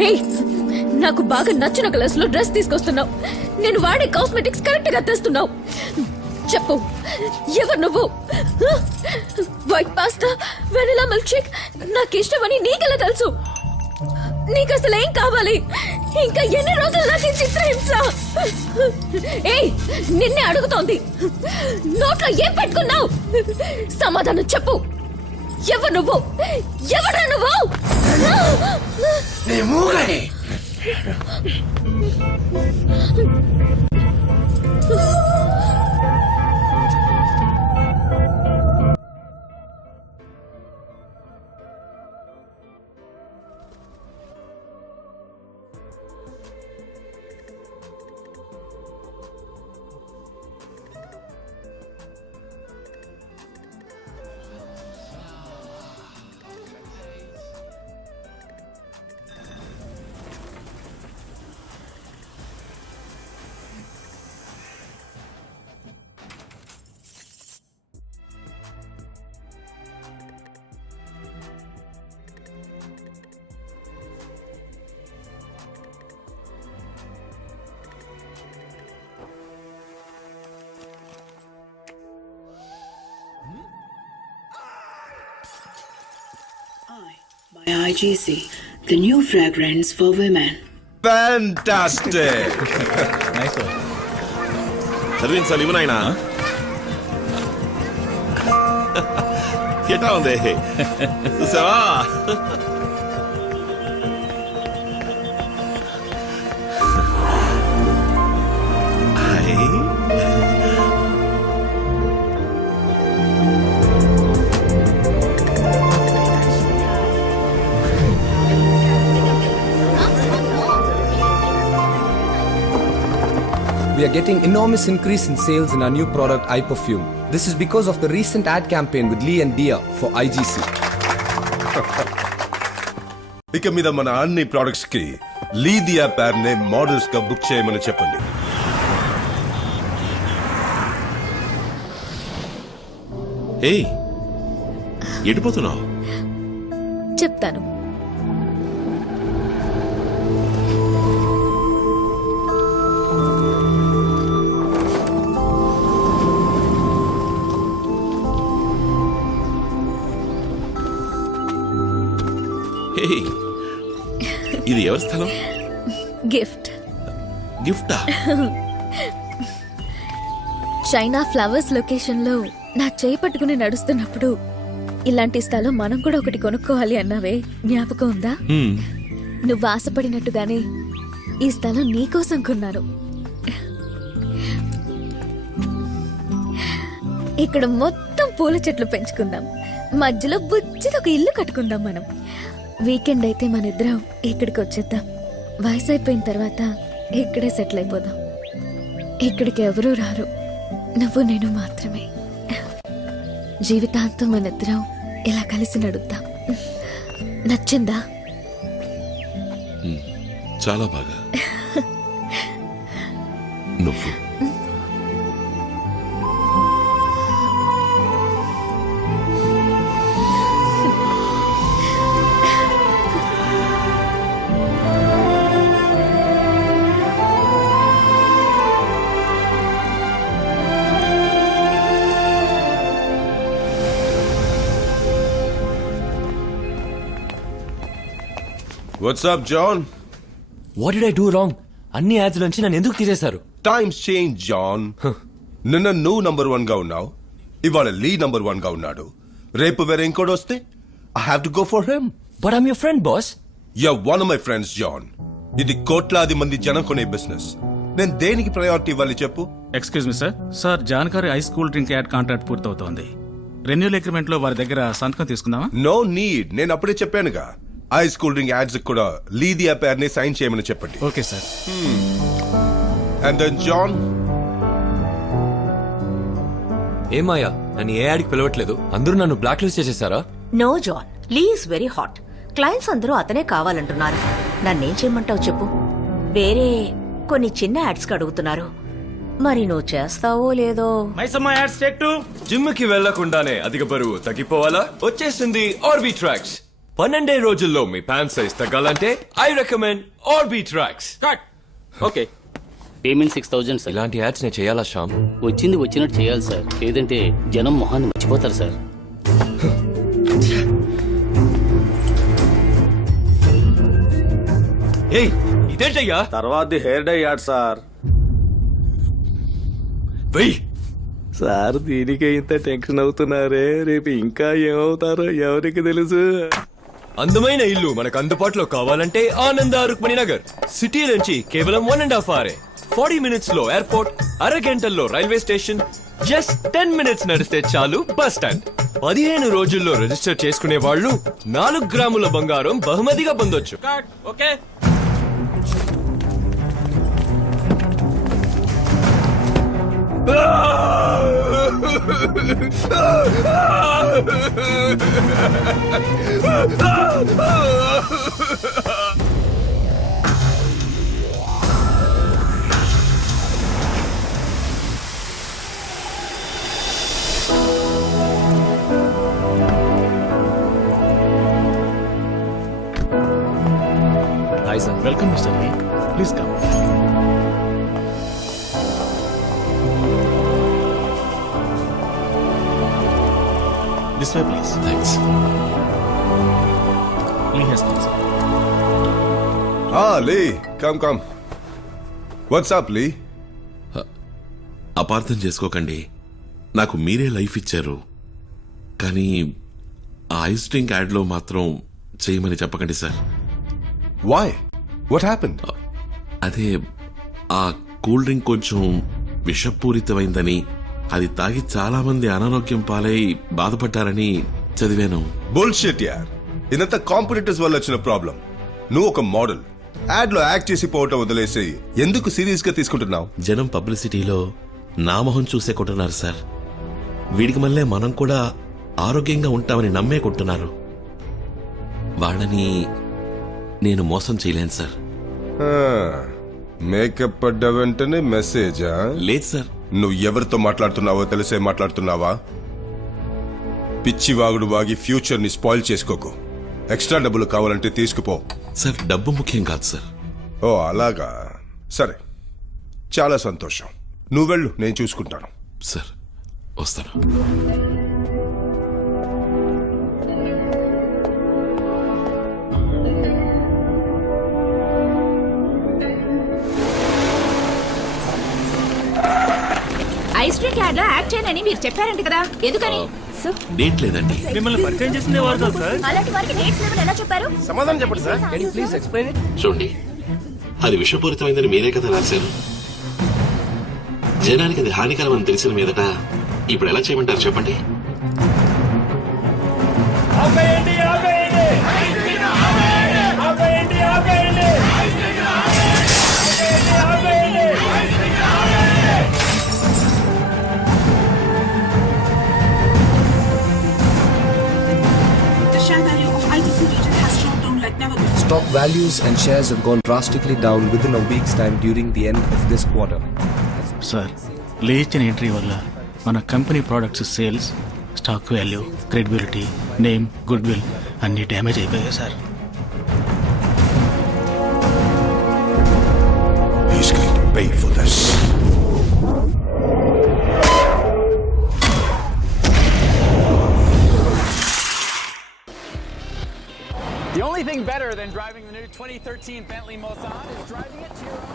హే, నాకు బాగా నచ్చిన కలర్స్ లో డ్రెస్ తీసుకొస్తున్నావు. నేను వాడే కాస్మెటిక్స్ కరెక్ట్ గా తెస్తున్నావు. చెప్పు, ఎవరు నువ్వు? White pasta, vanilla milk shake నాకు ఇష్టమని నీకెలా తెలుసు? నీకు అసలు ఏం కావాలి? ఇంకా ఎన్ని రోజులు నాకు చిత్రహింస? ఏయ్, నిన్నే అడుగుతోంది. నోట్లో ఏం పెట్టుకున్నావు? సమాధానం చెప్పు. ఎవరు నువ్వు? ఎవరా నువ్వు? By IGC, the new fragrance for women. Fantastic! Nice one. సర్వీన్ సార్ ఇవ్వనాయనా ఎట్లా ఉంది చూసావా? We are getting enormous increase in sales in our new product, iPerfume. This is because of the recent ad campaign with Lee and Dia for IGC. ఇక మీద మన అన్ని products కి లీదియా పేర్ నే మోడల్స్ గా బుక్ చేయమని చెప్పండి. ఏయ్, ఎడిపోతున్నావు? చెప్తాను. ఇది ఎవరి స్థలం? గిఫ్ట్. గిఫ్టా? చైనా ఫ్లవర్స్ లొకేషన్ లో నా చేయి పట్టుకుని నడుస్తున్నప్పుడు ఇలాంటి స్థలం మనం కూడా ఒకటి కొనుక్కోవాలి అన్నావే, జ్ఞాపకం ఉందా? నువ్వు ఆశపడినట్టుగానే ఈ స్థలం నీకోసం కొన్నాను. ఇక్కడ మొత్తం పూల చెట్లు పెంచుకుందాం, మధ్యలో బుజ్జిది ఒక ఇల్లు కట్టుకుందాం. మనం వీకెండ్ అయితే మన ఇద్దరం ఇక్కడికి వచ్చేద్దాం. వయసు అయిపోయిన తర్వాత ఇక్కడే సెటిల్ అయిపోదాం. ఇక్కడికి ఎవరూ రారు, నువ్వు నేను మాత్రమే. జీవితాంతం మన ఇద్దరం ఇలా కలిసి నడుద్దాం. నచ్చిందా? చాలా బాగా. నువ్వు What's up, John? What did I do wrong? అన్ని యాడ్స్ నుంచి నన్ను ఎందుకు తీసేశారు? Times change, John. నిన్న నువ్వు నంబర్ 1 గా ఉన్నావు, ఇవాళ లీ నంబర్ 1 గా ఉన్నాడు. రేపు వేరే ఇంకోటి వస్తే I have to go for him. But I'm your friend, boss. You're one of my friends, John. ఇది కోట్లాది మంది జనం కొనే బిజినెస్. నేను దేనికి ప్రయారిటీ ఇవ్వాలి చెప్పు? Excuse me sir. సార్, జాన్కారీ high school drink ad contract పూర్తవుతోంది. రెన్యూల్ అగ్రిమెంట్ లో వారి దగ్గర సంతకం తీసుకుందామా? నో నీడ్, నేను అప్పుడే చెప్పానుగా. ఐస్ కూల్ డ్రింక్ యాడ్స్ కూడా లీదియా పేర్ ని సైన్ చేయమని చెప్పండి. Okay sir. And then John, ఏమాయా, నన్ను ఏ యాడ్కి పిలవట్లేదు, అందరూ నన్ను బ్లాక్ లిస్ట్ చేసేసారా? No John, Lee is very hot. Clients అందరూ అతనే కావాలంటున్నారు. నన్నేం చేయమంటావు చెప్పు? వేరే కొన్ని చిన్న యాడ్స్ కి అడుగుతున్నారు. మరి నువ్వు చేస్తావో లేదో. జిమ్ కి వెళ్లకుండానే అధిక బరువు తగ్గిపోవాలా? వచ్చేసింది ఆర్బీ ట్రాక్స్. 12 రోజుల్లో మీ ప్యాంట్ సైజ్ తగ్గాలంటే I recommend RB tracks. Cut. Okay. Payment 6,000 sir. ఇలాంటి యాడ్స్ నేను చేయాలా శ్యామ్? వచ్చింది వచ్చినట్టు చేయాలి సార్, లేదంటే జనం మొహాన్ని మర్చిపోతారు సార్. ఏయ్ ఇదేంటయ్యా? తర్వాత హెయిర్ డై యాడ్ సార్. వెయ్ సార్ దీనికే ఇంత టెన్షన్ అవుతున్నారే, రేపు ఇంకా ఏమవుతారో ఎవరికి తెలుసు. అందమైన ఇల్లు మనకు అందుబాటులో కావాలంటే ఆనంద రుక్మిణి నగర్. సిటీ నుంచి కేవలం 1.5 hours. 40 minutes లో ఎయిర్పోర్ట్, అరగంటల్లో రైల్వే స్టేషన్, జస్ట్ 10 minutes నడిస్తే చాలు బస్ స్టాండ్. 15 రోజుల్లో రిజిస్టర్ చేసుకునే వాళ్ళు 4 గ్రాముల బంగారం బహుమతిగా పొందొచ్చు. Cut. Okay. Hi sir. Welcome mister Lee, please come. This way please. Thanks. Lee he's come sir. Lee come. What's up Lee? అపార్థం చేసుకోకండి, నాకు మీరే లైఫ్ ఇచ్చారు, కానీ ఆ ఐస్ డ్రింక్ యాడ్లో మాత్రం చేయమని చెప్పకండి సార్. వై? What happened? అదే ఆ కూల్ డ్రింక్ కొంచెం విషపూరితమైందని, అది తాగి చాలా మంది అనారోగ్యం పాలై బాధపడ్డారని చదివాను. బుల్షిట్ యార్. ఇదంతా కాంపిటీటర్స్ వల్ల వచ్చిన ప్రాబ్లం. నువ్వు ఒక మోడల్, యాడ్ లో యాక్ట్ చేసి పోవటం వదిలేసి ఎందుకు సీరియస్ గా తీసుకుంటున్నావు? జనం పబ్లిసిటీలో నా మొహం చూసే కొంటున్నారు సార్. వీడికి మళ్ళీ మనం కూడా ఆరోగ్యంగా ఉంటామని నమ్మే కొంటున్నారు. వాళ్ళని నేను మోసం చేయలేను సార్. మేకప్ పడ్డ వెంటనే మెసేజా? లేదు సార్. నువ్వు ఎవరితో మాట్లాడుతున్నావో తెలిసే మాట్లాడుతున్నావా? పిచ్చి వాగుడు వాగి ఫ్యూచర్ ని స్పాయిల్ చేసుకోకు. ఎక్స్ట్రా డబ్బులు కావాలంటే తీసుకుపో. సార్ డబ్బు ముఖ్యం కాదు సార్. ఓ అలాగా, సరే, చాలా సంతోషం. నువ్వు వెళ్ళు, నేను చూసుకుంటాను. సార్ వస్తాను. ఐస్ డ్రింక్ యాడ్ లో యాక్ట్ చేయనని మీరు చెప్పారంట కదా, ఎందుకని? డేట్ లేదండి. మిమ్మల్ని పరిచయం చేసిందే వారు కదా సార్. అలాంటి వారికి డేట్స్ లేవని ఎలా చెప్పారు? సమాధానం చెప్పండి సార్. Please explain it. చూడండి, అది విషపూరితమైందని మీరే కదా రాశారు. జనానికి అది హానికరమని తెలిసిన మీదట ఇప్పుడు ఎలా చేయమంటారు చెప్పండి. The share value of ITC region has dropped down like never before. Stock values and shares have gone drastically down within a week's time during the end of this quarter. Sir, Lee ఇచ్చిన entry వల్ల మన company products sales, stock value, credibility, name, goodwill అన్ని damage అయిపోయాయి sir. He's going to pay for this. The only thing better than driving the new 2013 Bentley Mulsanne is driving it to your own.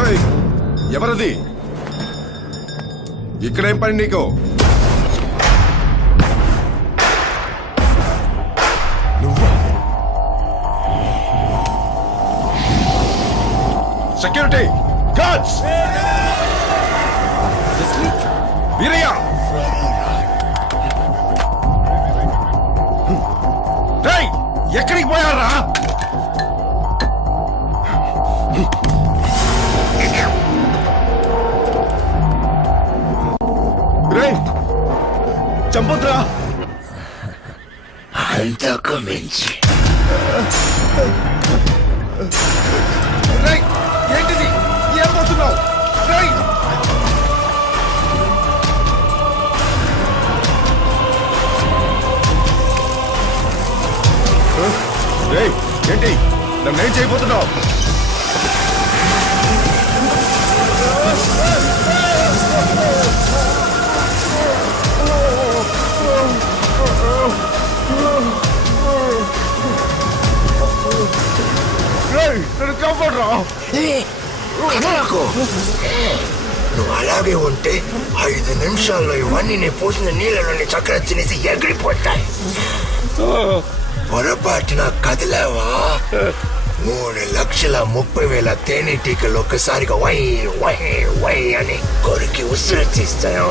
ఓయ్, ఎవరది? ఇక్కడేం పని నీకు? నువ్వా? Security, guts Veeraiah రేయ్ ఎక్కడికి పోయారా రేయ్ చంపొద్దురా అంతకు మించి రేయ్ ఏంటిది ఏం పోతున్నావు రేయ్ రేయ్ ఏంటి నన్ను ఏం చేయబోతున్నావు రేయ్ నన్ను కాపాడరా నాకు నువ్వు అలాగే ఉంటే 5 నిమిషాల్లో ఇవన్నీ నీ పోసిన నీళ్ళలోని చక్కెర తినేసి ఎగిరిపోతాయి. పొరపాటున కదిలావా 3,30,000 తేనెటీగలు ఒక్కసారిగా వై వై వై అని కొరికి ఉసిరు తీస్తాయో.